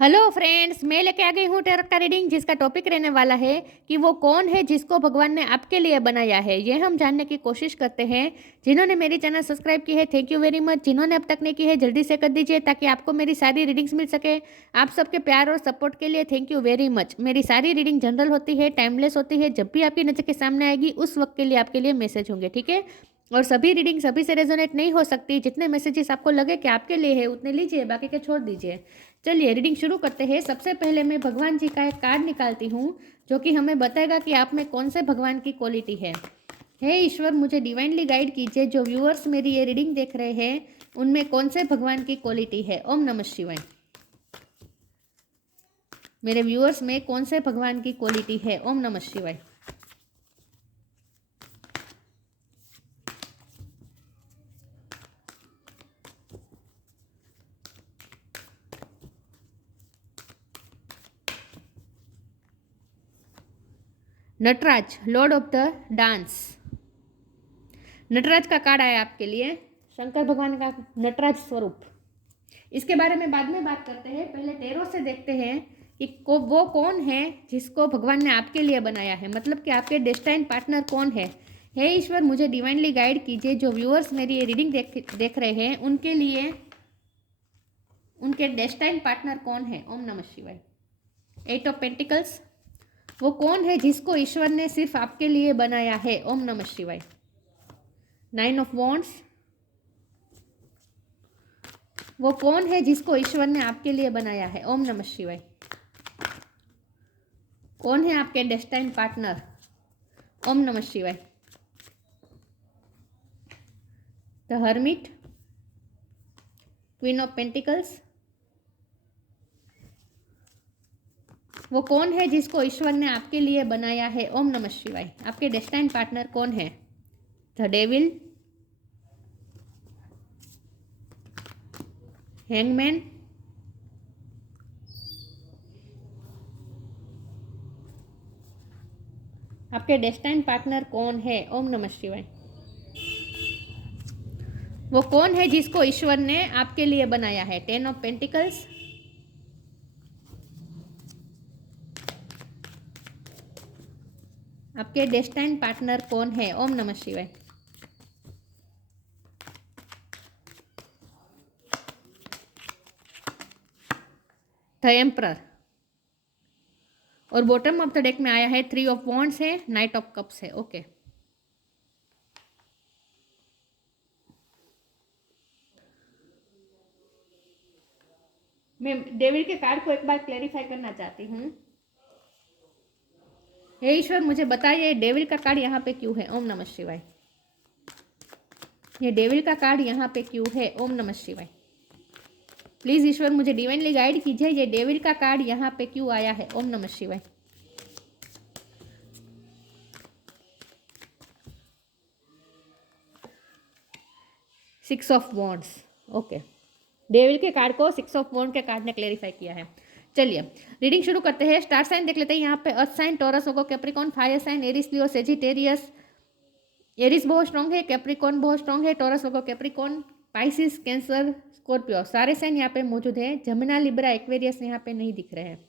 Hello friends, मैं लेके आ गई हूँ टैरो का रीडिंग जिसका टॉपिक रहने वाला है कि वो कौन है जिसको भगवान ने आपके लिए बनाया है। ये हम जानने की कोशिश करते हैं। जिन्होंने मेरी चैनल सब्सक्राइब की है थैंक यू वेरी मच। जिन्होंने अब तक नहीं की है जल्दी से कर दीजिए ताकि आपको मेरी सारी रीडिंग्स मिल सके। आप सबके प्यार और सपोर्ट के लिए थैंक यू वेरी मच। मेरी सारी रीडिंग जनरल होती है, टाइमलेस होती है। जब भी आपकी नज़र के सामने आएगी उस वक्त के लिए आपके लिए मैसेज होंगे, ठीक है। और सभी रीडिंग सभी से रेजोनेट नहीं हो सकती। जितने मैसेजेस आपको लगे कि आपके लिए है उतने लीजिए, बाकी के छोड़ दीजिए। चलिए रीडिंग शुरू करते हैं। सबसे पहले मैं भगवान जी का एक कार्ड निकालती हूँ जो कि हमें बताएगा कि आप में कौन से भगवान की क्वालिटी है। हे ईश्वर, मुझे डिवाइनली गाइड कीजिए। जो व्यूअर्स मेरी ये रीडिंग देख रहे हैं उनमें कौन से भगवान की क्वालिटी है। ओम नमः शिवाय। मेरे व्यूअर्स में कौन से भगवान की क्वालिटी है। ओम नमः शिवाय। Nataraj, lord of the dance. Nataraj का कार्ड आया आपके लिए, शंकर भगवान का नटराज स्वरूप। इसके बारे में बाद में बात करते हैं। पहले टैरो से देखते हैं कि वो कौन है जिसको भगवान ने आपके लिए बनाया है, मतलब कि आपके डेस्टाइन पार्टनर कौन है। हे ईश्वर, मुझे डिवाइनली गाइड कीजिए। जो व्यूअर्स मेरी ये रीडिंग देख रहे हैं उनके लिए उनके डेस्टाइन पार्टनर कौन है। ओम नमः शिवाय। 8 ऑफ पेंटिकल्स, वो कौन है जिसको ईश्वर ने सिर्फ आपके लिए बनाया है। ओम नमः शिवाय। 9 ऑफ वॉन्ड्स, वो कौन है जिसको ईश्वर ने आपके लिए बनाया है। ओम नमः शिवाय। कौन है आपके डेस्टाइन पार्टनर। ओम नमः शिवाय। The hermit, queen of pentacles, वो कौन है जिसको ईश्वर ने आपके लिए बनाया है। ओम नमः शिवाय। आपके डेस्टाइन पार्टनर कौन है। द डेविल, हैंगमैन, आपके डेस्टाइन पार्टनर कौन है। ओम नमः शिवाय। वो कौन है जिसको ईश्वर ने आपके लिए बनाया है। 10 ऑफ पेंटिकल्स, आपके डेस्टाइन पार्टनर कौन है। ओम नमः शिवाय। द एम्परर, और बॉटम ऑफ द डेक में आया है 3 ऑफ वॉन्ड्स है, नाइट ऑफ कप्स है। ओके, मैं डेविल के कार्ड को एक बार क्लेरिफाई करना चाहती हूँ। हे ईश्वर, मुझे बताइए डेविल का कार्ड यहाँ पे क्यों है। ओम नमः शिवाय। ये डेविल का कार्ड यहाँ पे क्यों है। ओम नमः शिवाय। प्लीज ईश्वर मुझे डिवाइनली गाइड कीजिए। ये डेविल का कार्ड यहाँ पे क्यों आया है। ओम नमः शिवाय। Six of wands. Okay, devil के कार्ड को 6 ऑफ वॉन्ड के कार्ड ने क्लेरिफाई किया है। चलिए रीडिंग शुरू करते हैं। स्टार साइन देख लेते हैं। यहाँ पे earth sign, Taurus, Virgo, Capricorn, fire sign, Aries, Leo, Sagittarius. Aries बहुत स्ट्रॉन्ग है, कैप्रिकॉन बहुत स्ट्रॉन्ग है, Taurus, Virgo, Capricorn, Pisces, Cancer, Scorpio, सारे साइन यहाँ पे मौजूद है। जमुना, लिब्रा, एक्वेरियस यहाँ पे नहीं दिख रहे हैं।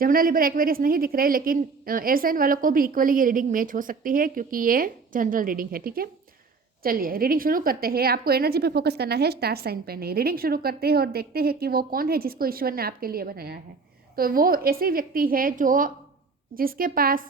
जमुना, लिब्रा, एक्वेरियस नहीं दिख रहे, लेकिन एयर साइन वालों को भी इक्वली ये रीडिंग मैच हो सकती है क्योंकि ये जनरल रीडिंग है, ठीक है। चलिए रीडिंग शुरू करते हैं। आपको एनर्जी पे फोकस करना है, स्टार साइन पे नहीं। रीडिंग शुरू करते हैं और देखते हैं कि वो कौन है जिसको ईश्वर ने आपके लिए बनाया है। तो वो ऐसे व्यक्ति है जो जिसके पास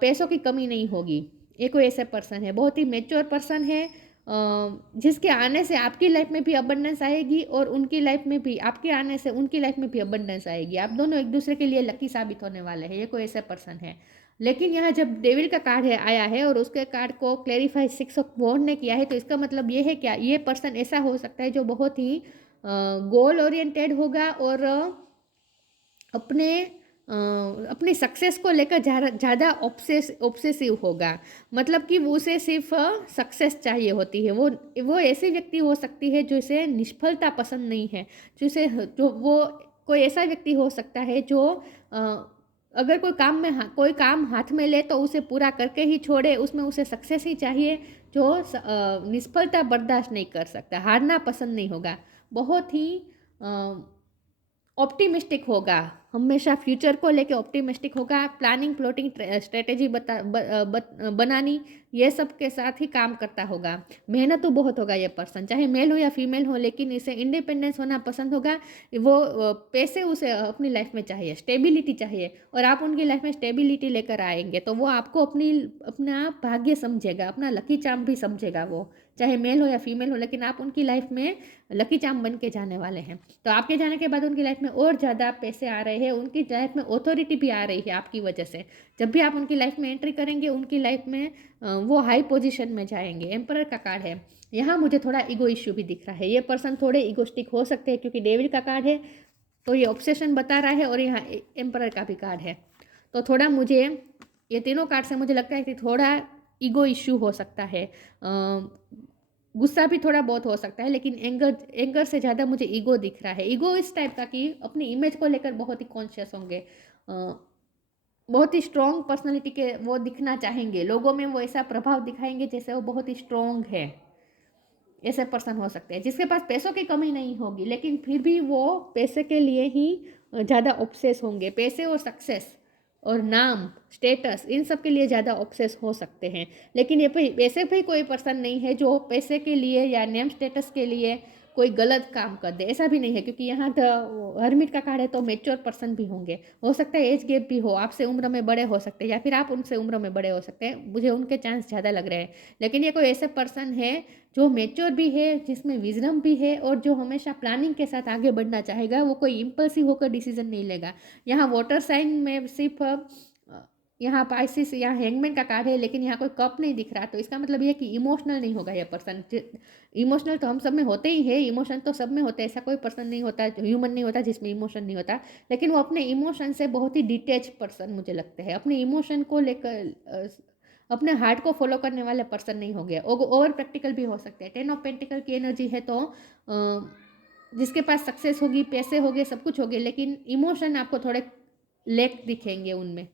पैसों की कमी नहीं होगी। ये कोई ऐसे पर्सन है, बहुत ही मेच्योर पर्सन है, जिसके आने से आपकी लाइफ में भी अबंडेंस आएगी और उनकी लाइफ में भी, आपके आने से उनकी लाइफ में भी अबंडेंस आएगी। आप दोनों एक दूसरे के लिए लकी साबित होने वाले हैं। ये कोई ऐसा पर्सन है। लेकिन यहाँ जब डेविल का कार्ड है आया है और उसके कार्ड को क्लेरिफाई 6 ऑफ वॉन्ड ने किया है, तो इसका मतलब ये है क्या, ये पर्सन ऐसा हो सकता है जो बहुत ही गोल ओरिएंटेड होगा और अपने अपनी सक्सेस को लेकर ज़्यादा ऑब्सेसिव होगा। मतलब कि वो उसे सिर्फ सक्सेस चाहिए होती है। वो ऐसी व्यक्ति हो सकती है जो इसे निष्फलता पसंद नहीं है। जो वो कोई ऐसा व्यक्ति हो सकता है जो अगर कोई काम हाथ में ले तो उसे पूरा करके ही छोड़े, उसमें उसे सक्सेस ही चाहिए। जो निष्फलता बर्दाश्त नहीं कर सकता, हारना पसंद नहीं होगा। बहुत ही ऑप्टिमिस्टिक होगा, हमेशा फ्यूचर को लेके ऑप्टिमिस्टिक होगा, प्लानिंग प्लॉटिंग स्ट्रेटेजी बनानी, ये सब के साथ ही काम करता होगा। मेहनत तो बहुत होगा ये पर्सन, चाहे मेल हो या फीमेल हो, लेकिन इसे इंडिपेंडेंस होना पसंद होगा। वो पैसे उसे अपनी लाइफ में चाहिए, स्टेबिलिटी चाहिए, और आप उनकी लाइफ में स्टेबिलिटी लेकर आएंगे तो वो आपको अपना भाग्य समझेगा, अपना लकी चार्म भी समझेगा। वो चाहे मेल हो या फीमेल हो, लेकिन आप उनकी लाइफ में लकी चार्म बन के जाने वाले हैं। तो आपके जाने के बाद उनकी लाइफ में और ज़्यादा पैसे आ रहे हैं, उनकी लाइफ में ऑथोरिटी भी आ रही है आपकी वजह से। जब भी आप उनकी लाइफ में एंट्री करेंगे, उनकी लाइफ में वो हाई पोजीशन में जाएंगे। एम्परर का कार्ड है यहाँ, मुझे थोड़ा ईगो इश्यू भी दिख रहा है। ये पर्सन थोड़े ईगोस्टिक हो सकते हैं, क्योंकि डेविल का कार्ड है तो ये ऑब्सेशन बता रहा है, और यहाँ एम्परर का भी कार्ड है। तो थोड़ा मुझे ये तीनों कार्ड से मुझे लगता है कि थोड़ा ईगो इश्यू हो सकता है, गुस्सा भी थोड़ा बहुत हो सकता है, लेकिन एंगर से ज़्यादा मुझे ईगो दिख रहा है। ईगो इस टाइप का कि अपनी इमेज को लेकर बहुत ही कॉन्शियस होंगे, बहुत ही स्ट्रॉन्ग पर्सनालिटी के वो दिखना चाहेंगे, लोगों में वो ऐसा प्रभाव दिखाएंगे जैसे वो बहुत ही स्ट्रॉन्ग है। ऐसे पर्सन हो सकते हैं जिसके पास पैसों की कमी नहीं होगी, लेकिन फिर भी वो पैसे के लिए ही ज़्यादा ऑब्सेस होंगे। पैसे और सक्सेस और नाम, स्टेटस, इन सब के लिए ज़्यादा ऑब्सेस हो सकते हैं। लेकिन ये ऐसे भी कोई पर्सन नहीं है जो पैसे के लिए या नेम स्टेटस के लिए कोई गलत काम कर दे, ऐसा भी नहीं है। क्योंकि यहाँ हर्मिट का कार्ड है तो मेच्योर पर्सन भी होंगे। हो सकता है एज गैप भी हो, आपसे उम्र में बड़े हो सकते हैं, या फिर आप उनसे उम्र में बड़े हो सकते हैं, मुझे उनके चांस ज़्यादा लग रहे हैं। लेकिन ये कोई ऐसे पर्सन है जो मेच्योर भी है, जिसमें विजडम भी है, और जो हमेशा प्लानिंग के साथ आगे बढ़ना चाहेगा। वो कोई इम्पल्सिव होकर डिसीजन नहीं लेगा। यहाँ वाटर साइन में सिर्फ यहाँ पाइसिस, यहाँ हैंगमैन का कार्ड है, लेकिन यहाँ कोई कप नहीं दिख रहा, तो इसका मतलब ये कि इमोशनल नहीं होगा यह पर्सन। इमोशनल तो हम सब में होते ही है, इमोशन तो सब में होते हैं, ऐसा कोई पर्सन नहीं होता, ह्यूमन नहीं होता जिसमें इमोशन नहीं होता। लेकिन वो अपने इमोशन से बहुत ही डिटेच पर्सन मुझे लगते हैं, अपने इमोशन को लेकर अपने हार्ट को फॉलो करने वाले पर्सन नहीं होंगे। ओवर प्रैक्टिकल भी हो सकते हैं। 10 ऑफ पेंटिकल की एनर्जी है, तो जिसके पास सक्सेस होगी, पैसे होंगे, सब कुछ होगे, लेकिन इमोशन आपको थोड़े लेक दिखेंगे उनमें।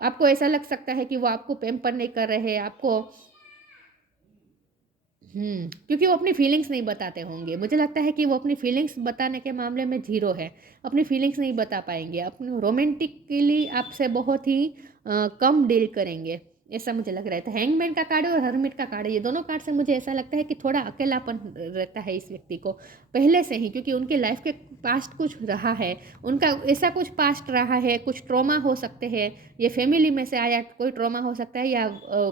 आपको ऐसा लग सकता है कि वो आपको पैम्पर नहीं कर रहे हैं, आपको क्योंकि वो अपनी फीलिंग्स नहीं बताते होंगे। मुझे लगता है कि वो अपनी फीलिंग्स बताने के मामले में जीरो है, अपनी फीलिंग्स नहीं बता पाएंगे, अपने रोमांटिकली आपसे बहुत ही कम डील करेंगे, ऐसा मुझे लग रहा है। तो हैंगमैन का कार्ड है और हर्मिट का कार्ड है, ये दोनों कार्ड से मुझे ऐसा लगता है कि थोड़ा अकेलापन रहता है इस व्यक्ति को पहले से ही, क्योंकि उनके लाइफ के पास्ट कुछ रहा है, उनका ऐसा कुछ पास्ट रहा है, कुछ ट्रॉमा हो सकते हैं, ये फैमिली में से आया कोई ट्रॉमा हो सकता है, या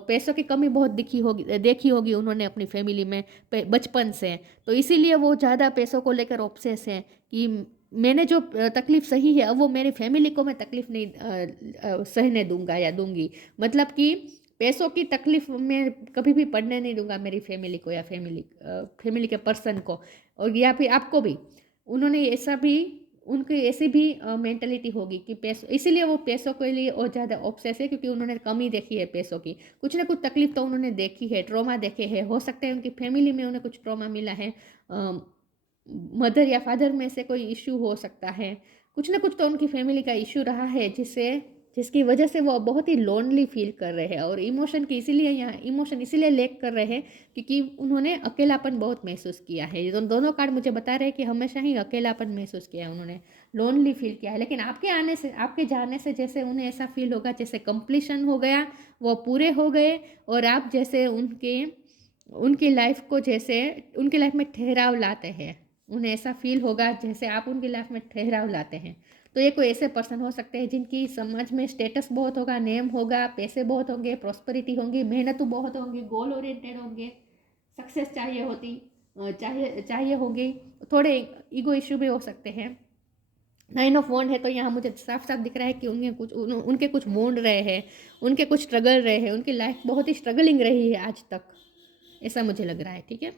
पैसों की कमी बहुत देखी होगी उन्होंने अपनी फैमिली में बचपन से। तो इसीलिए वो ज़्यादा पैसों को लेकर ऑब्सेस हैं कि मैंने जो तकलीफ़ सही है, अब वो मेरी फैमिली को मैं तकलीफ़ नहीं सहने दूंगा या दूंगी। मतलब कि पैसों की तकलीफ़ में कभी भी पड़ने नहीं दूंगा मेरी फैमिली को, या फैमिली के पर्सन को, और या फिर आपको भी। उन्होंने ऐसा भी, उनकी ऐसी भी मेंटलिटी होगी कि पैसों, इसीलिए वो पैसों के लिए और ज़्यादा ऑब्सेस है, क्योंकि उन्होंने कमी देखी है पैसों की, कुछ ना कुछ तकलीफ तो उन्होंने देखी है, ट्रॉमा देखे हैं। हो सकता है उनकी फैमिली में उन्हें कुछ ट्रॉमा मिला है, मदर या फादर में से कोई इशू हो सकता है, कुछ ना कुछ तो उनकी फैमिली का इशू रहा है जिसकी वजह से वो बहुत ही लोनली फील कर रहे हैं। और इमोशन इसीलिए लैक कर रहे हैं क्योंकि उन्होंने अकेलापन बहुत महसूस किया है। ये दोनों कार्ड मुझे बता रहे हैं कि हमेशा ही अकेलापन महसूस किया है उन्होंने, लोनली फील किया है। लेकिन आपके जाने से जैसे उन्हें ऐसा फील होगा जैसे कंप्लीशन हो गया, वो पूरे हो गए, और आप जैसे उनकी लाइफ को, जैसे उनकी लाइफ में ठहराव लाते हैं, उन्हें ऐसा फील होगा जैसे आप उनकी लाइफ में ठहराव लाते हैं। तो ये कोई ऐसे पर्सन हो सकते हैं जिनकी समाज में स्टेटस बहुत होगा, नेम होगा, पैसे बहुत होंगे, प्रॉस्पेरिटी होंगी, मेहनत बहुत होंगी, गोल ओरिएंटेड होंगे, सक्सेस चाहिए होगी, थोड़े ईगो इश्यू भी हो सकते हैं। 9 ऑफ वॉन्ड है तो यहाँ मुझे साफ साफ दिख रहा है कि उनके कुछ वोंड रहे हैं, उनके कुछ स्ट्रगल रहे हैं, उनकी लाइफ बहुत ही स्ट्रगलिंग रही है आज तक, ऐसा मुझे लग रहा है। ठीक है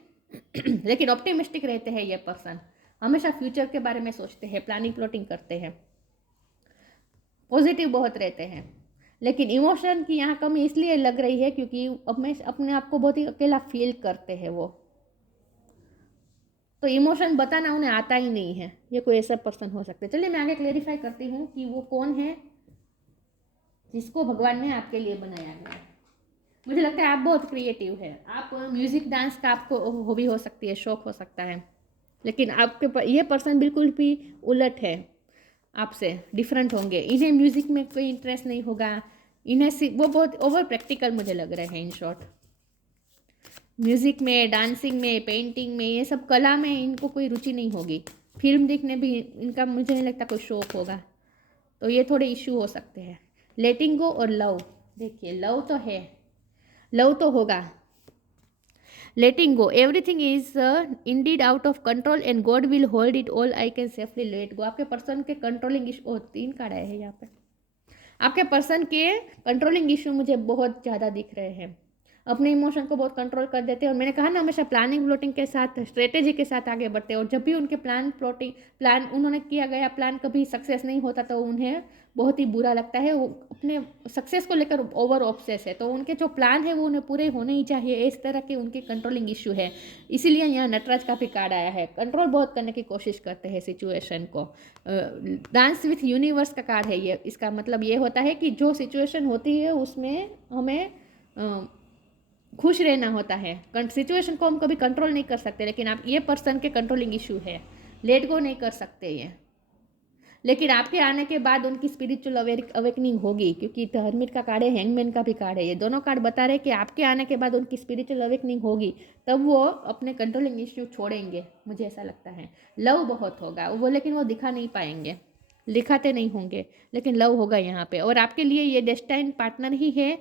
लेकिन ऑप्टिमिस्टिक रहते हैं ये पर्सन, हमेशा फ्यूचर के बारे में सोचते हैं, प्लानिंग प्लॉटिंग करते हैं, पॉजिटिव बहुत रहते हैं। लेकिन इमोशन की यहाँ कमी इसलिए लग रही है क्योंकि अपने आप को बहुत ही अकेला फील करते हैं वो, तो इमोशन बताना उन्हें आता ही नहीं है। ये कोई ऐसा पर्सन हो सकता है। चलिए मैं आगे क्लेरिफाई करती हूँ कि वो कौन है जिसको भगवान ने आपके लिए बनाया है। मुझे लगता है आप बहुत क्रिएटिव है, आप म्यूजिक डांस का आपको हॉबी हो सकती है, शौक हो सकता है, लेकिन आपके ये पर्सन बिल्कुल भी उलट है। आपसे डिफरेंट होंगे, इन्हें म्यूज़िक में कोई इंटरेस्ट नहीं होगा, इन्हें वो बहुत ओवर प्रैक्टिकल मुझे लग रहे हैं इन शॉर्ट। म्यूज़िक में, डांसिंग में, पेंटिंग में, ये सब कला में इनको कोई रुचि नहीं होगी। फिल्म देखने भी इनका मुझे नहीं लगता कोई शौक होगा, तो ये थोड़े इश्यू हो सकते हैं। लेटिंग गो और लव, देखिए लव तो है, लव तो होगा। Letting go, everything is indeed out of control and God will hold it all, I can safely let go. आपके पर्सन के कंट्रोलिंग इशू, 3 कार्ड आए हैं यहाँ पे। आपके पर्सन के कंट्रोलिंग इशू मुझे बहुत ज़्यादा दिख रहे हैं, अपने इमोशन को बहुत कंट्रोल कर देते हैं। और मैंने कहा ना, हमेशा प्लानिंग प्लॉटिंग के साथ, स्ट्रेटेजी के साथ आगे बढ़ते हैं, और जब भी उनके प्लान उन्होंने किया गया प्लान कभी सक्सेस नहीं होता तो उन्हें बहुत ही बुरा लगता है। वो अपने सक्सेस को लेकर ओवर ऑब्सेस है, तो उनके जो प्लान है वो उन्हें पूरे होने ही चाहिए, इस तरह के उनके कंट्रोलिंग इशू है। इसीलिए यहाँ नटराज का भी कार्ड आया है, कंट्रोल बहुत करने की कोशिश करते हैं सिचुएशन को। डांस विथ यूनिवर्स का कार्ड है ये, इसका मतलब ये होता है कि जो सिचुएशन होती है उसमें हमें खुश रहना होता है। सिचुएशन को हम कभी कंट्रोल नहीं कर सकते, लेकिन आप, ये पर्सन के कंट्रोलिंग इशू है, लेट गो नहीं कर सकते ये। लेकिन आपके आने के बाद उनकी स्पिरिचुअल अवेकनिंग होगी, क्योंकि हर्मिट का कार्ड है, हैंगमैन का भी कार्ड है। ये दोनों कार्ड बता रहे हैं कि आपके आने के बाद उनकी स्पिरिचुअल अवेकनिंग होगी, तब वो अपने कंट्रोलिंग इश्यू छोड़ेंगे, मुझे ऐसा लगता है। लव बहुत होगा वो, लेकिन वो दिखा नहीं पाएंगे, दिखाते नहीं होंगे, लेकिन लव होगा यहाँ पे। और आपके लिए ये डेस्टाइन पार्टनर ही है,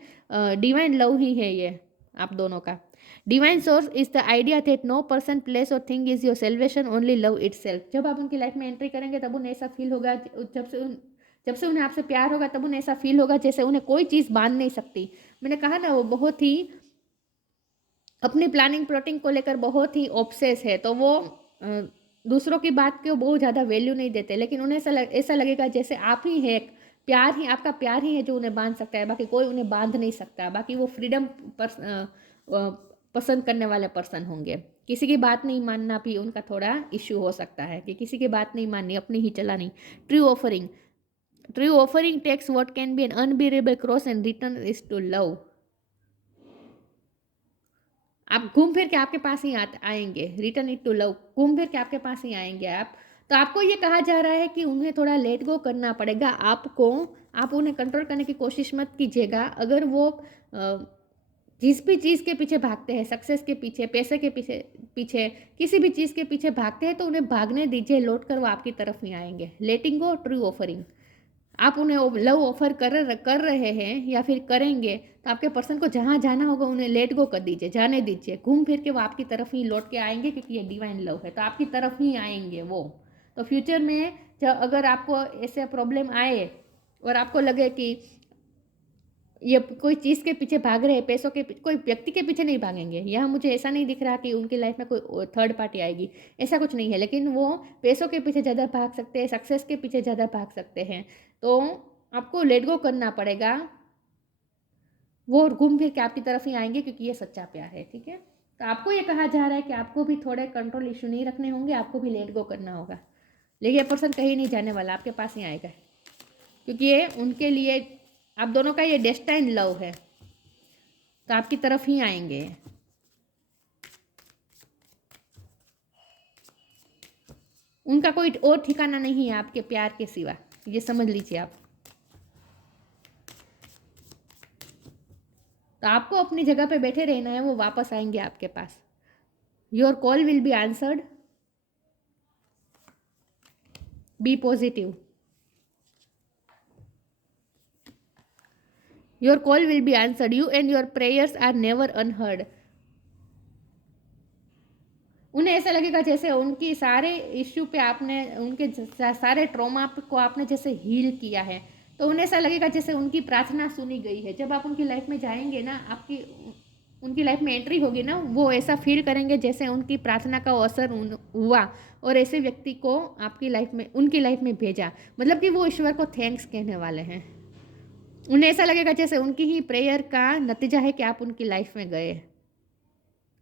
डिवाइन लव ही है ये आप दोनों का। Divine source is the idea that no person, place और thing is your salvation, only love itself. जब आप उनकी लाइफ में एंट्री करेंगे तब उन्हें ऐसा फील होगा, जब से उन्हें आपसे प्यार होगा तब उन्हें ऐसा फील होगा जैसे उन्हें कोई चीज़ बांध नहीं सकती। मैंने कहा ना, वो बहुत ही अपनी प्लानिंग प्लॉटिंग को लेकर बहुत ही ऑब्सेस है, तो वो दूसरों की बात को बहुत ज़्यादा वैल्यू नहीं देते, लेकिन उन्हें ऐसा लगेगा जैसे आप ही है, प्यार ही, आपका प्यार ही है जो उन्हें बांध सकता है, बाकी कोई उन्हें बांध नहीं सकता। बाकी वो फ्रीडम पसंद करने वाले पर्सन होंगे। किसी की बात नहीं मानना भी उनका थोड़ा इश्यू हो सकता है, कि किसी की बात नहीं माननी, अपनी ही चलानी। True offering takes what can be an unbearable cross and return is to love. आप घूम फिर के आपके पास ही आएंगे, रिटर्न इट टू लव, घूम फिर के आपके पास ही आएंगे आप। तो आपको ये कहा जा रहा है कि उन्हें थोड़ा लेट गो करना पड़ेगा आपको, आप उन्हें कंट्रोल करने की कोशिश मत कीजिएगा। अगर वो जिस भी चीज़ के पीछे भागते हैं, सक्सेस के पीछे, पैसे के पीछे पीछे किसी भी चीज़ के पीछे भागते हैं, तो उन्हें भागने दीजिए, लौट कर वो आपकी तरफ ही आएंगे। लेटिंग गो, ट्रू ऑफरिंग। आप उन्हें लव ऑफर कर रहे हैं या फिर करेंगे, तो आपके पर्सन को जहाँ जाना होगा उन्हें लेट गो कर दीजिए, जाने दीजिए, घूम फिर के वो आपकी तरफ ही लौट के आएंगे, क्योंकि ये डिवाइन लव है, तो आपकी तरफ ही आएंगे वो। तो फ्यूचर में जब अगर आपको ऐसे प्रॉब्लम आए और आपको लगे कि ये कोई चीज़ के पीछे भाग रहे हैं, पैसों के, कोई व्यक्ति के पीछे नहीं भागेंगे, यह मुझे ऐसा नहीं दिख रहा कि उनकी लाइफ में कोई थर्ड पार्टी आएगी, ऐसा कुछ नहीं है। लेकिन वो पैसों के पीछे ज़्यादा भाग सकते हैं, सक्सेस के पीछे ज़्यादा भाग सकते हैं, तो आपको लेट गो करना पड़ेगा। वो घूम फिर के आपकी तरफ ही आएंगे, क्योंकि ये सच्चा प्यार है, ठीक है। तो आपको ये कहा जा रहा है कि आपको भी थोड़े कंट्रोल इशू नहीं रखने होंगे, आपको भी लेट गो करना होगा। लेकिन ये पर्सन कहीं नहीं जाने वाला, आपके पास ही आएगा, क्योंकि ये उनके लिए आप दोनों का ये डेस्टाइन लव है, तो आपकी तरफ ही आएंगे। उनका कोई और ठिकाना नहीं है आपके प्यार के सिवा, ये समझ लीजिए आप। तो आपको अपनी जगह पे बैठे रहना है, वो वापस आएंगे आपके पास। Your call will be answered, be positive. Your call will be answered, you and your prayers are never unheard. उन्हें ऐसा लगेगा जैसे उनकी सारे इश्यू पे आपने, उनके सारे ट्रॉमा को आपने जैसे हील किया है, तो उन्हें ऐसा लगेगा जैसे उनकी प्रार्थना सुनी गई है। जब आप उनकी लाइफ में जाएंगे ना, आपकी उनकी लाइफ में एंट्री होगी ना, वो ऐसा फील करेंगे जैसे उनकी प्रार्थना का असर हुआ और ऐसे व्यक्ति को आपकी लाइफ में, उनकी लाइफ में भेजा। मतलब कि वो ईश्वर को थैंक्स कहने वाले हैं। उन्हें ऐसा लगेगा जैसे उनकी ही प्रेयर का नतीजा है कि आप उनकी लाइफ में गए,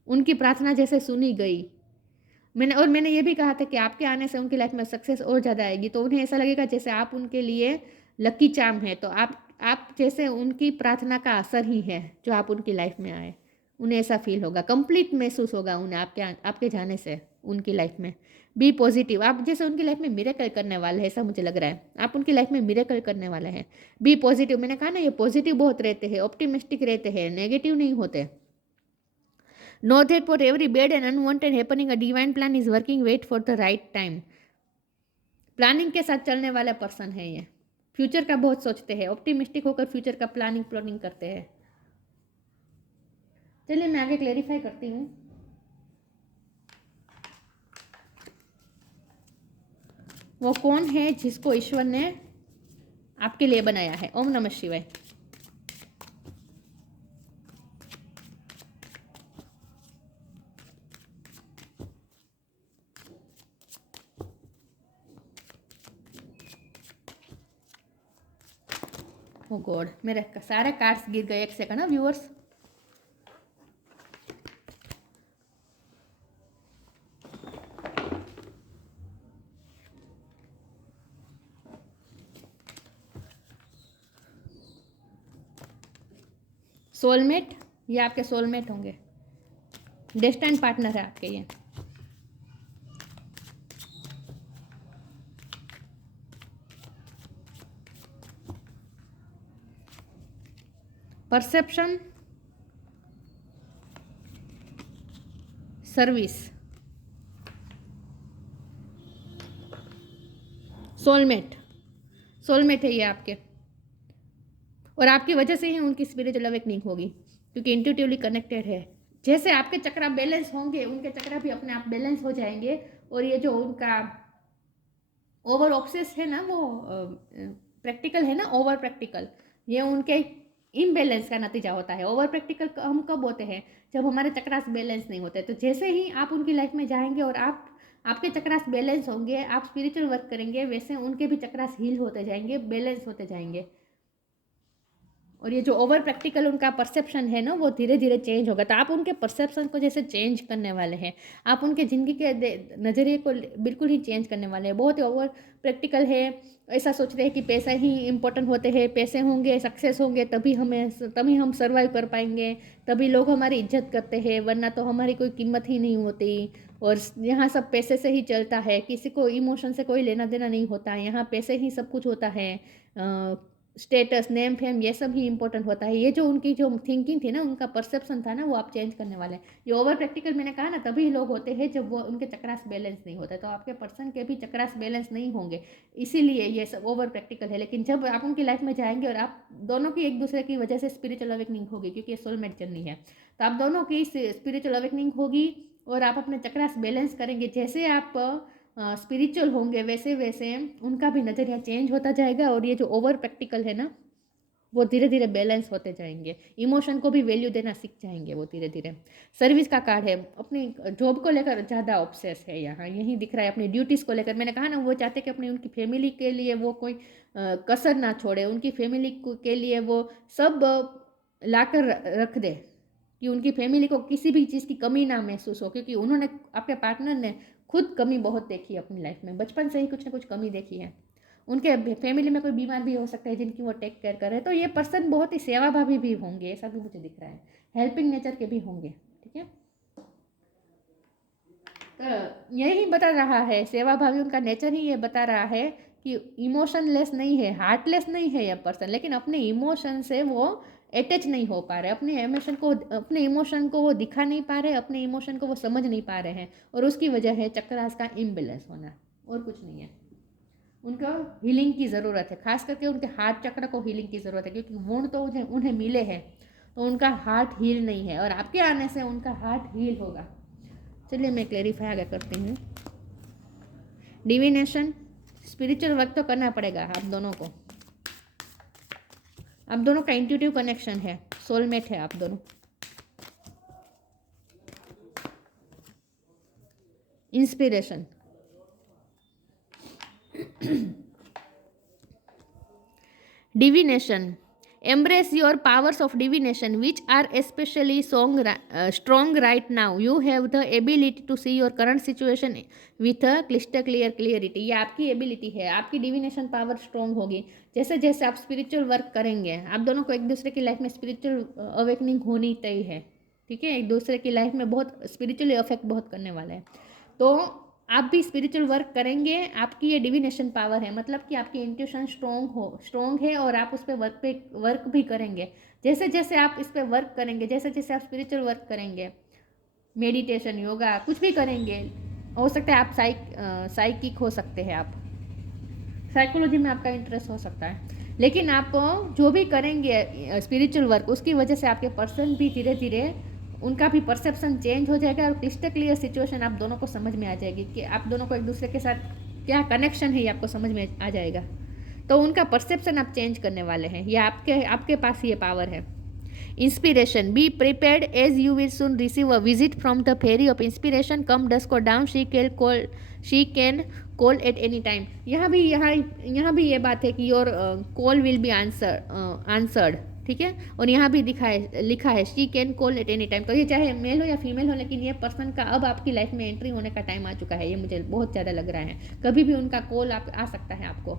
उनकी प्रार्थना जैसे सुनी गई। मैंने ये भी कहा था कि आपके आने से उनकी लाइफ में सक्सेस और ज़्यादा आएगी, तो उन्हें ऐसा लगेगा जैसे आप उनके लिए लकी चार्म है। तो आप जैसे उनकी प्रार्थना का असर ही है जो आप उनकी लाइफ में आए, उन्हें ऐसा फील होगा, कंप्लीट महसूस होगा उन्हें आपके जाने से। उनकी लाइफ में। बी पॉजिटिव, आप जैसे उनकी लाइफ में मिरेकल करने वाले हैं, ऐसा मुझे लग रहा है, आप उनकी लाइफ में मिरेकल करने वाले हैं। बी पॉजिटिव, मैंने कहा ना ये पॉजिटिव बहुत रहते हैं, ऑप्टिमिस्टिक रहते हैं, नेगेटिव नहीं होते। Know that for every bad and unwanted happening a divine plan is working, wait for the right time. Planning के साथ चलने वाला पर्सन है ये, फ्यूचर का बहुत सोचते हैं, ऑप्टिमिस्टिक होकर फ्यूचर का प्लानिंग करते हैं। चलिए मैं आगे क्लेरिफाई करती हूँ। वो कौन है जिसको ईश्वर ने आपके लिए बनाया है। ओम नमः शिवाय। ओ गॉड, मेरे सारे कार्ड्स गिर गए, एक सेकंड ना व्यूअर्स। सोलमेट, ये आपके सोलमेट होंगे, डेस्टिन्ड पार्टनर है आपके ये। परसेप्शन, सर्विस, सोलमेट, सोलमेट है ये आपके, और आपकी वजह से ही उनकी स्पिरिचुअल अवेकनिंग होगी, क्योंकि इंट्यूटिवली कनेक्टेड है। जैसे आपके चक्रा बैलेंस होंगे, उनके चक्रा भी अपने आप बैलेंस हो जाएंगे। और ये जो उनका ओवर ऑक्सेस है ना, वो प्रैक्टिकल है ना, ओवर प्रैक्टिकल, ये उनके इम्बैलेंस का नतीजा होता है। ओवर प्रैक्टिकल हम कब होते हैं, जब हमारे चक्रास बैलेंस नहीं होते। तो जैसे ही आप उनकी लाइफ में जाएंगे और आपके चक्रास बैलेंस होंगे, आप स्पिरिचुअल वर्क करेंगे, वैसे उनके भी चक्रास हील होते जाएंगे, बैलेंस होते जाएंगे। और ये जो ओवर प्रैक्टिकल उनका परसेप्शन है ना, वो धीरे धीरे चेंज होगा। तो आप उनके परसेप्शन को जैसे चेंज करने वाले हैं, आप उनके ज़िंदगी के नज़रिए को बिल्कुल ही चेंज करने वाले हैं। बहुत ही ओवर प्रैक्टिकल है, ऐसा सोचते हैं कि पैसा ही इंपॉर्टेंट होते हैं, पैसे होंगे, सक्सेस होंगे, तभी हम सर्वाइव कर पाएंगे, तभी लोग हमारी इज्जत करते हैं, वरना तो हमारी कोई कीमत ही नहीं होती। और यहाँ सब पैसे से ही चलता है, किसी को इमोशन से कोई लेना देना नहीं होता, यहाँ पैसे ही सब कुछ होता है। स्टेटस, नेम, फेम, ये सब ही इंपॉर्टेंट होता है। ये जो उनकी जो थिंकिंग थी ना, उनका परसेप्शन था ना, वो आप चेंज करने वाले हैं। ये ओवर प्रैक्टिकल मैंने कहा ना, तभी लोग होते हैं जब वो उनके चक्रास बैलेंस नहीं होता। तो आपके पर्सन के भी चक्रास बैलेंस नहीं होंगे, इसीलिए ये सब ओवर प्रैक्टिकल है। लेकिन जब आप उनकी लाइफ में जाएंगे और आप दोनों की एक दूसरे की वजह से स्पिरिचुअल अवेकनिंग होगी, क्योंकि ये सोलमेट जर्नी है, तो आप दोनों की स्पिरिचुअल अवेकनिंग होगी और आप अपने चक्रास बैलेंस करेंगे। जैसे आप स्पिरिचुअल होंगे, वैसे वैसे उनका भी नज़रिया चेंज होता जाएगा। और ये जो ओवर प्रैक्टिकल है ना, वो धीरे धीरे बैलेंस होते जाएंगे, इमोशन को भी वैल्यू देना सीख जाएंगे वो धीरे धीरे। सर्विस का कार्ड है, अपनी जॉब को लेकर ज़्यादा ऑब्सेस है, यहाँ यही दिख रहा है। अपनी ड्यूटीज़ को लेकर मैंने कहा ना, वो चाहते कि अपनी उनकी फैमिली के लिए वो कोई कसर ना छोड़े, उनकी फैमिली के लिए वो सब लाकर रख दे, कि उनकी फैमिली को किसी भी चीज़ की कमी ना महसूस हो। क्योंकि उन्होंने, आपके पार्टनर ने खुद कमी बहुत देखी है अपनी लाइफ में, बचपन से ही कुछ ना कुछ कमी देखी है। उनके फैमिली में कोई बीमार भी हो सकता है जिनकी वो टेक केयर कर रहे हैं। तो ये पर्सन बहुत ही सेवाभावी भी होंगे, ऐसा भी मुझे दिख रहा है, हेल्पिंग नेचर के भी होंगे। ठीक है, तो यही बता रहा है, सेवाभावी उनका नेचर ही ये बता रहा है कि इमोशनलेस नहीं है, हार्टलेस नहीं है ये पर्सन, लेकिन अपने इमोशन से वो अटैच नहीं हो पा रहे, अपने इमोशन को वो दिखा नहीं पा रहे, अपने इमोशन को वो समझ नहीं पा रहे हैं। और उसकी वजह है चक्रास का इम्बैलेंस होना, और कुछ नहीं है। उनको हीलिंग की ज़रूरत है, खास करके उनके हार्ट चक्र को हीलिंग की ज़रूरत है, क्योंकि वुंड तो उन्हें मिले हैं, तो उनका हार्ट हील नहीं है, और आपके आने से उनका हार्ट हील होगा। चलिए मैं क्लेरिफाई आगे करती हूँ। डिविनेशन, स्पिरिचुअल वर्क तो करना पड़ेगा आप दोनों को, आप दोनों का इंट्यूटिव कनेक्शन है, सोलमेट है आप दोनों। Inspiration, divination, embrace your powers of divination which are especially strong right now. You have the ability to see your current situation with a crystal clear clarity. ये आपकी एबिलिटी है, आपकी divination power strong होगी। जैसे जैसे आप spiritual work करेंगे, आप दोनों को एक दूसरे की लाइफ में स्पिरिचुअल अवेकनिंग होनी तय है। ठीक है, एक दूसरे की लाइफ में बहुत स्पिरिचुअली अफेक्ट बहुत करने वाला है। तो आप भी स्पिरिचुअल वर्क करेंगे, आपकी ये डिविनेशन पावर है, मतलब कि आपकी इंट्यूशन स्ट्रोंग है और आप उस पर वर्क भी करेंगे। जैसे जैसे आप इस पर वर्क करेंगे, जैसे जैसे आप स्पिरिचुअल वर्क करेंगे, मेडिटेशन, योगा, कुछ भी करेंगे, हो सकता है आप साइकिक हो सकते हैं, आप साइकोलॉजी में आपका इंटरेस्ट हो सकता है, लेकिन आप जो भी करेंगे स्पिरिचुअल वर्क, उसकी वजह से आपके पर्सन भी धीरे धीरे उनका भी परसेप्शन चेंज हो जाएगा और क्लिस्टर क्लियर सिचुएशन आप दोनों को समझ में आ जाएगी कि आप दोनों को एक दूसरे के साथ क्या कनेक्शन है, ये आपको समझ में आ जाएगा। तो उनका परसेप्शन आप चेंज करने वाले हैं, ये आपके पास ये पावर है। Inspiration, be prepared as you will soon receive a visit from the fairy of inspiration, come dusk और down, she can call at any time. यहाँ भी ये बात है कि your call will be answered, ठीक है। और यहाँ भी लिखा है she can call at any time. तो ये चाहे मेल हो या फीमेल हो, लेकिन ये पर्सन का अब आपकी लाइफ में एंट्री होने का टाइम आ चुका है, ये मुझे बहुत ज़्यादा लग रहा है। कभी भी उनका कॉल आ सकता है आपको,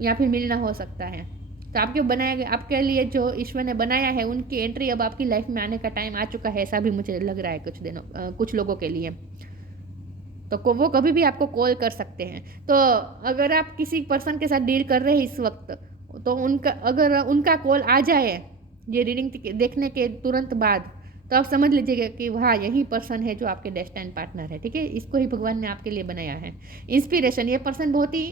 या फिर मिलना हो सकता है। तो आपके लिए जो ईश्वर ने बनाया है, उनकी एंट्री अब आपकी लाइफ में आने का टाइम आ चुका है, ऐसा भी मुझे लग रहा है कुछ लोगों के लिए। तो वो कभी भी आपको कॉल कर सकते हैं। तो अगर आप किसी पर्सन के साथ डील कर रहे हैं इस वक्त, तो अगर उनका कॉल आ जाए ये रीडिंग देखने के तुरंत बाद, तो आप समझ लीजिएगा कि हाँ, यही पर्सन है जो आपके डेस्टिन्ड पार्टनर है, ठीक है। इसको ही भगवान ने आपके लिए बनाया है। इंस्पिरेशन, ये पर्सन बहुत ही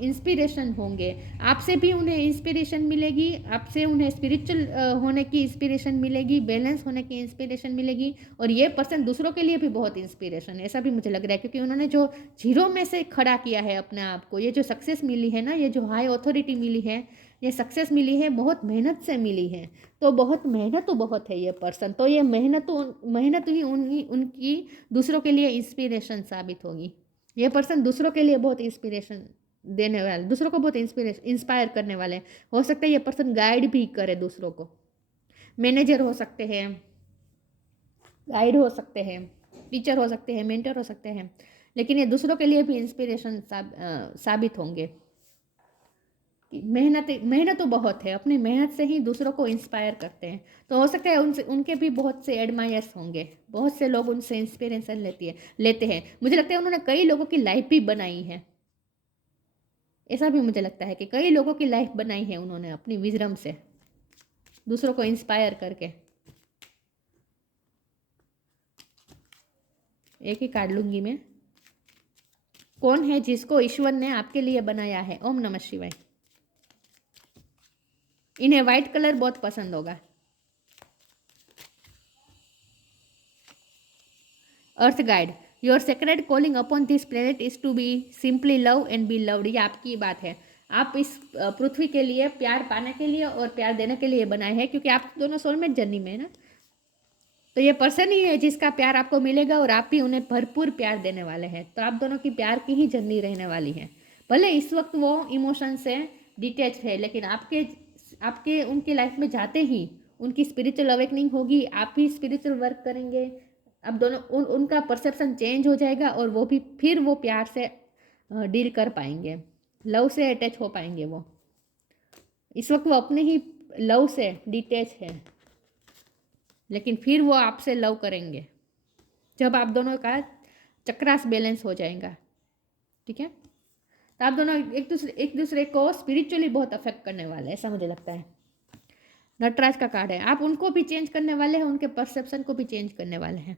इंस्पिरेशन होंगे, आपसे भी उन्हें इंस्पिरेशन मिलेगी, आपसे उन्हें स्पिरिचुअल होने की इंस्पिरेशन मिलेगी, बैलेंस होने की इंस्पिरेशन मिलेगी। और ये पर्सन दूसरों के लिए भी बहुत इंस्पिरेशन है, ऐसा भी मुझे लग रहा है, क्योंकि उन्होंने जो जीरो में से खड़ा किया है अपने आप को, ये जो सक्सेस मिली है ना, ये जो हाई ऑथोरिटी मिली है, ये सक्सेस मिली है, बहुत मेहनत से मिली है। तो मेहनत तो बहुत है ये पर्सन, तो ये मेहनत ही उनकी दूसरों के लिए इंस्पिरेशन साबित होगी। ये पर्सन दूसरों के लिए बहुत इंस्पिरेशन देने वाले, दूसरों को बहुत इंस्पायर करने वाले। हो सकता है ये पर्सन गाइड भी करे दूसरों को, मैनेजर हो सकते हैं, गाइड हो सकते हैं, टीचर हो सकते हैं, मेंटर हो सकते हैं, लेकिन ये दूसरों के लिए भी इंस्पिरेशन साबित होंगे। मेहनत तो बहुत है, अपनी मेहनत से ही दूसरों को इंस्पायर करते हैं। तो हो सकता है उनके भी बहुत से एडमायर्स होंगे, बहुत से लोग उनसे इंस्पिरेशन लेते हैं। मुझे लगता है उन्होंने कई लोगों की लाइफ भी बनाई है, ऐसा भी मुझे लगता है कि कई लोगों की लाइफ बनाई है उन्होंने अपनी विजडम से, दूसरों को इंस्पायर करके। एक ही कार्ड लूंगी मैं। कौन है जिसको ईश्वर ने आपके लिए बनाया है? ओम नमः शिवाय। इन्हें व्हाइट कलर बहुत पसंद होगा। Earth guide, your secret calling upon this planet is to be simply love and be loved. ये आपकी बात है, आप इस पृथ्वी के लिए प्यार पाने के लिए और प्यार देने के लिए बनाए हैं, क्योंकि आप दोनों सोलमेट जर्नी में है ना। तो ये पर्सन ही है जिसका प्यार आपको मिलेगा और आप भी उन्हें भरपूर प्यार देने वाले हैं। तो आप दोनों की प्यार की ही जर्नी रहने वाली है। भले इस वक्त वो इमोशन से डिटैच है, लेकिन आपके उनकी लाइफ में जाते ही उनकी स्पिरिचुअल अवेकनिंग होगी, आप भी स्पिरिचुअल वर्क करेंगे, अब दोनों उनका परसेप्शन चेंज हो जाएगा और वो भी फिर वो प्यार से डील कर पाएंगे, लव से अटैच हो पाएंगे। वो इस वक्त वो अपने ही लव से डिटैच है, लेकिन फिर वो आपसे लव करेंगे जब आप दोनों का चक्रास बैलेंस हो जाएगा, ठीक है। तो आप दोनों एक दूसरे को स्पिरिचुअली बहुत अफेक्ट करने वाले हैं, ऐसा मुझे लगता है। नटराज का कार्ड है, आप उनको भी चेंज करने वाले हैं, उनके परसेप्शन को भी चेंज करने वाले हैं।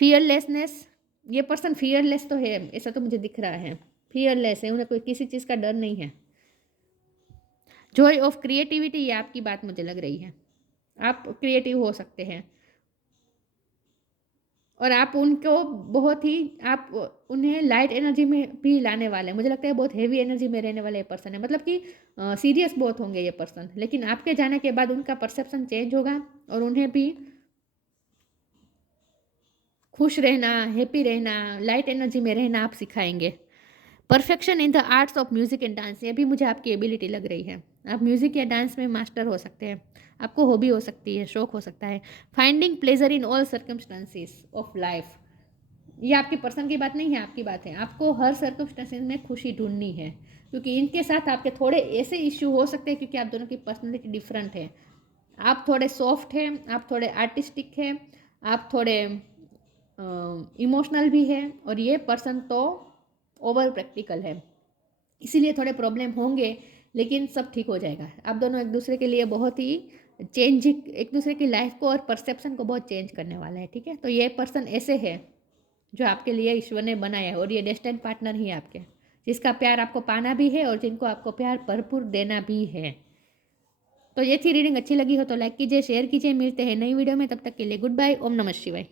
फियरलेसनेस, ये पर्सन फियरलेस तो है, ऐसा तो मुझे दिख रहा है, फियरलेस है, उन्हें कोई किसी चीज़ का डर नहीं है। जॉय ऑफ क्रिएटिविटी, ये आपकी बात मुझे लग रही है, आप क्रिएटिव हो सकते हैं और आप उन्हें लाइट एनर्जी में भी लाने वाले हैं। मुझे लगता है बहुत हेवी एनर्जी में रहने वाले पर्सन है, मतलब कि सीरियस बहुत होंगे ये पर्सन, लेकिन आपके जाने के बाद उनका परसेप्शन चेंज होगा और उन्हें भी खुश रहना, हैप्पी रहना, लाइट एनर्जी में रहना आप सिखाएंगे। Perfection in the arts of music and dance, ये भी मुझे आपकी एबिलिटी लग रही है, आप म्यूजिक या डांस में मास्टर हो सकते हैं, आपको हॉबी हो सकती है, शौक हो सकता है। Finding pleasure in all circumstances of life, ये आपके पर्सन की बात नहीं है, आपकी बात है। आपको हर सर्कमस्टांसिस में खुशी ढूंढनी है, क्योंकि इनके साथ आपके थोड़े ऐसे इश्यू हो सकते हैं, क्योंकि आप दोनों की पर्सनैलिटी डिफरेंट है। आप थोड़े सॉफ्ट हैं, आप थोड़े आर्टिस्टिक हैं, आप थोड़े इमोशनल भी है और ये पर्सन तो ओवर प्रैक्टिकल है, इसीलिए थोड़े प्रॉब्लम होंगे, लेकिन सब ठीक हो जाएगा। आप दोनों एक दूसरे के लिए बहुत ही एक दूसरे की लाइफ को और परसेप्शन को बहुत चेंज करने वाला है, ठीक है। तो ये पर्सन ऐसे है जो आपके लिए ईश्वर ने बनाया है और ये डेस्टिन्ड पार्टनर ही है आपके, जिसका प्यार आपको पाना भी है और जिनको आपको प्यार भरपूर देना भी है। तो ये थी रीडिंग। अच्छी लगी हो तो लाइक कीजिए, शेयर कीजिए। मिलते हैं नई वीडियो में, तब तक के लिए गुड बाय। ओम नमः शिवाय।